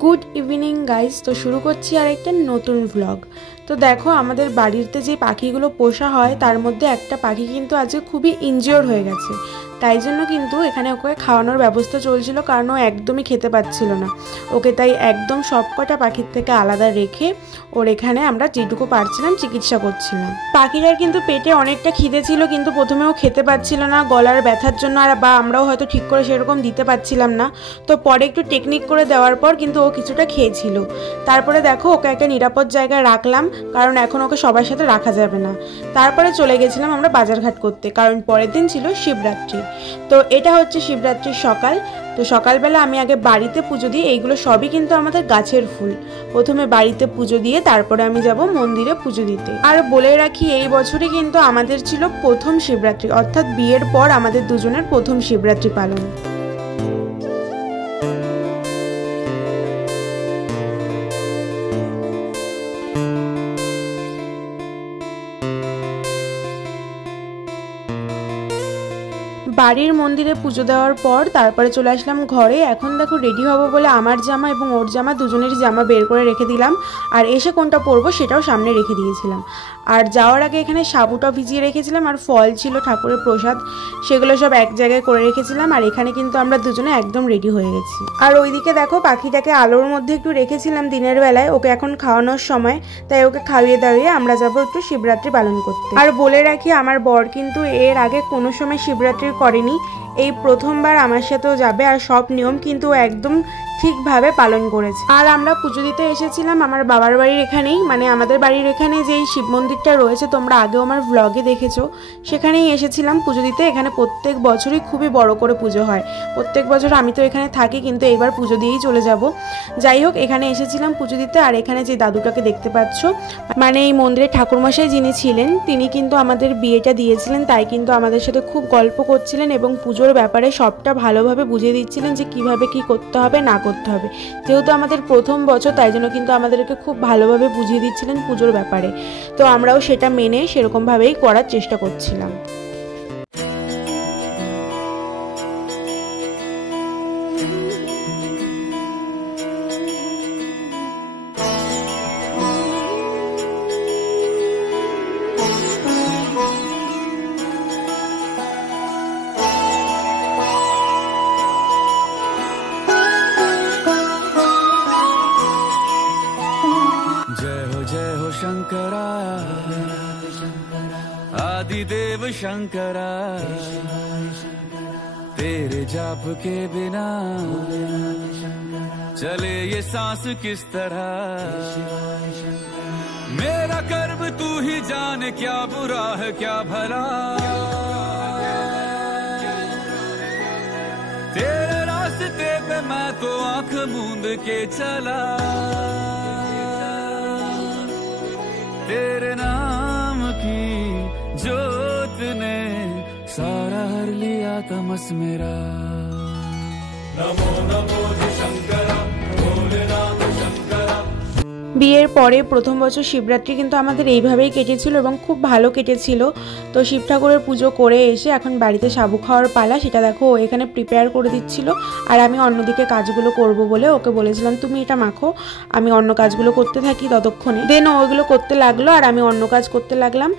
Good evening guys. तो शुरू करছি আর একটা নতুন ব্লগ। তো দেখো আমাদের বাড়িতে যে পাখিগুলো পোষা হয় তার মধ্যে একটা পাখি কিন্তু আজকে খুবই ইনজিওর হয়ে গেছে, তাই জন্য কিন্তু এখানে ওকে খাওয়ানোর ব্যবস্থা চলছিল, কারণ ও একদমই খেতে পাচ্ছিল না ওকে, তাই একদম সবকটা পাখির থেকে আলাদা রেখে ওর এখানে আমরা যেটুকু পারছিলাম চিকিৎসা করছিলাম। পাখিটার কিন্তু পেটে অনেকটা খিদে ছিল, কিন্তু প্রথমে ও খেতে পাচ্ছিল না গলার ব্যথার জন্য, আর বা আমরাও হয়তো ঠিক করে সেরকম দিতে পারছিলাম না। তো পরে একটু টেকনিক করে দেওয়ার পর কিন্তু ও কিছুটা খেয়েছিল। তারপরে দেখো ওকে একটা নিরাপদ জায়গায় রাখলাম, কারণ এখন ওকে সবার সাথে রাখা যাবে না। তারপরে চলে গেছিলাম আমরা বাজারঘাট করতে, কারণ পরের দিন ছিল শিবরাত্রি। তো এটা হচ্ছে শিবরাত্রির সকাল। তো সকালবেলা আমি আগে বাড়িতে পুজো দিই, এইগুলো সবই কিন্তু আমাদের গাছের ফুল। প্রথমে বাড়িতে পুজো দিয়ে তারপরে আমি যাব মন্দিরে পুজো দিতে। আর বলে রাখি এই বছরই কিন্তু আমাদের ছিল প্রথম শিবরাত্রি, অর্থাৎ বিয়ের পর আমাদের দুজনের প্রথম শিবরাত্রি পালন। বাড়ির মন্দিরে পুজো দেওয়ার পর তারপরে চলে আসলাম ঘরে। এখন দেখো রেডি হব বলে আমার জামা এবং ওর জামা দুজনেরই জামা বের করে রেখে দিলাম, আর এসে কোনটা পরবো সেটাও সামনে রেখে দিয়েছিলাম। আর যাওয়ার আগে এখানে সাবুটা ভিজিয়ে রেখেছিলাম, আর ফল ছিল ঠাকুরের প্রসাদ, সেগুলো সব এক জায়গায় করে রেখেছিলাম। আর এখানে কিন্তু আমরা দুজনে একদম রেডি হয়ে গেছি। আর ওইদিকে দেখো পাখিটাকে আলোর মধ্যে একটু রেখেছিলাম দিনের বেলায়, ওকে এখন খাওয়ানোর সময়, তাই ওকে খাইয়ে দাঁড়িয়ে আমরা যাবো একটু শিবরাত্রি পালন করতে। আর বলে রাখি আমার বর কিন্তু এর আগে কোনো সময় শিবরাত্রি করেনি, এই প্রথমবার আমার সাথেও যাবে। আর সব নিয়ম কিন্তু একদম ঠিকভাবে পালন করেছে। আর আমরা পুজো দিতে এসেছিলাম আমার বাবার বাড়ির এখানেই, মানে আমাদের বাড়ির এখানে যেই শিব মন্দিরটা রয়েছে তোমরা আগেও আমার ভ্লগে দেখেছো, সেখানেই এসেছিলাম পুজো দিতে। এখানে প্রত্যেক বছরই খুবই বড় করে পুজো হয়, প্রত্যেক বছর আমি তো এখানে থাকি, কিন্তু এইবার পুজো দিয়েই চলে যাব। যাই হোক এখানে এসেছিলাম পুজো দিতে। আর এখানে যে দাদুটাকে দেখতে পাচ্ছ, মানে এই মন্দিরের ঠাকুরমশাই যিনি ছিলেন তিনি কিন্তু আমাদের বিয়েটা দিয়েছিলেন, তাই কিন্তু আমাদের সাথে খুব গল্প করছিলেন এবং পুজোর ব্যাপারে সবটা ভালোভাবে বুঝিয়ে দিচ্ছিলেন যে কিভাবে কি করতে হবে না করতে হবে। যেহেতু আমাদের প্রথম বছর তাই জন্য কিন্তু আমাদেরকে খুব ভালোভাবে বুঝিয়ে দিচ্ছিলেন পুজোর ব্যাপারে। তো আমরাও সেটা মেনে সেরকমভাবেই করার চেষ্টা করছিলাম। शंकरा आदिदेव शंकरा, तेरे जाप के बिना चले ये सांस किस तरह। मेरा कर्म तू ही जाने, क्या बुरा है क्या भला, तेरे रास्ते पे मैं तो आंख मूंद के चला। तेरे नाम की जोत ने सारा हर लिया तमस मेरा। नमो नमो शंकरा भोलेनाथ शंकरा। বিয়ের পরে প্রথম বছর শিবরাত্রি কিন্তু আমাদের এইভাবেই কেটেছিল এবং খুব ভালো কেটেছিল। তো শিব ঠাকুরের পুজো করে এসে এখন বাড়িতে সাবু খাওয়ার পালা, সেটা দেখো ও এখানে প্রিপেয়ার করে দিচ্ছিল। আর আমি অন্যদিকে কাজগুলো করব বলে ওকে বলেছিলাম তুমি এটা মাখো, আমি অন্য কাজগুলো করতে থাকি ততক্ষণে। দেন ওইগুলো করতে লাগলো আর আমি অন্য কাজ করতে লাগলাম।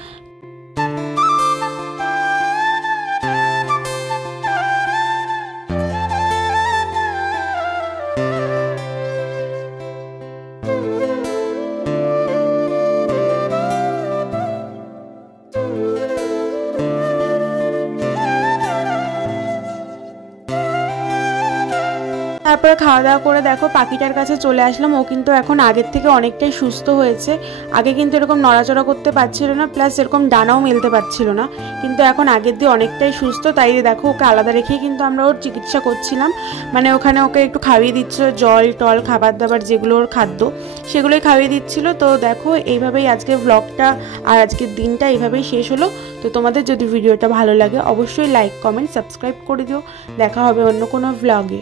তারপরে খাওয়া দাওয়া করে দেখো পাখিটার কাছে চলে আসলাম। ও কিন্তু এখন আগের থেকে অনেকটাই সুস্থ হয়েছে। আগে কিন্তু এরকম নড়াচড়া করতে পারছিল না, প্লাস এরকম ডানাও মেলতে পারছিল না, কিন্তু এখন আগের দিয়ে অনেকটাই সুস্থ। তাই দেখো ওকে আলাদা রেখেই কিন্তু আমরা ওর চিকিৎসা করছিলাম, মানে ওখানে ওকে একটু খাইয়ে দিচ্ছিল জল টল খাবার দাবার যেগুলো ওর খাদ্য সেগুলোই খাইয়ে দিচ্ছিল। তো দেখো এইভাবেই আজকে ব্লগটা আর আজকের দিনটা এইভাবেই শেষ হলো। তো তোমাদের যদি ভিডিওটা ভালো লাগে অবশ্যই লাইক কমেন্ট সাবস্ক্রাইব করে দিও। দেখা হবে অন্য কোনো ব্লগে।